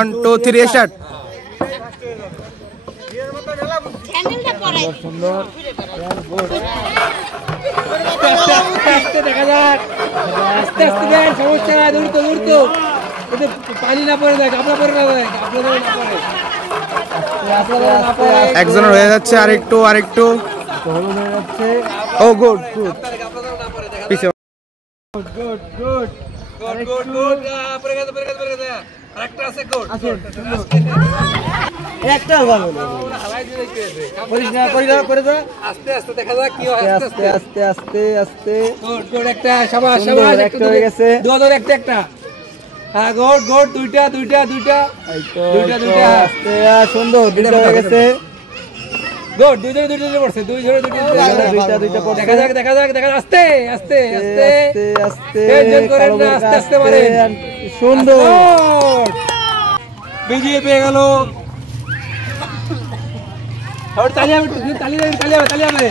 1 2 3 start. সুন্দর দেখা যাক, আস্তে আস্তে দেন, সমস্যা নাই, দূর তো পানি না পড়ে দেখ, আপনার পরে না দেখ, একজনের হয়ে যাচ্ছে, আরেকটু হলুদ হয়ে যাচ্ছে। ও গুড গুড পিছে আরেকটা আছে গুড একটা ভালো করে দাও। আস্তে আস্তে দেখা যাক কি হয়, আস্তে আস্তে আস্তে আস্তে গুড গুড, একটা শাবাশ শাবাশ, একটা হয়ে গেছে। দুধর একটা হ্যাঁ গুড গুড, দুইটা আস্তে সুন্দর দুইটা হয়ে গেছে। গুড, দুইটা পড়ছে, দুইটা পড়ছে। দেখা যাক আস্তে আস্তে আস্তে আস্তে টেনশন করেন না, আস্তে আস্তে মারেন। সুন্দর বিজিয়ে পেয়ে গেল। আর তালি হবে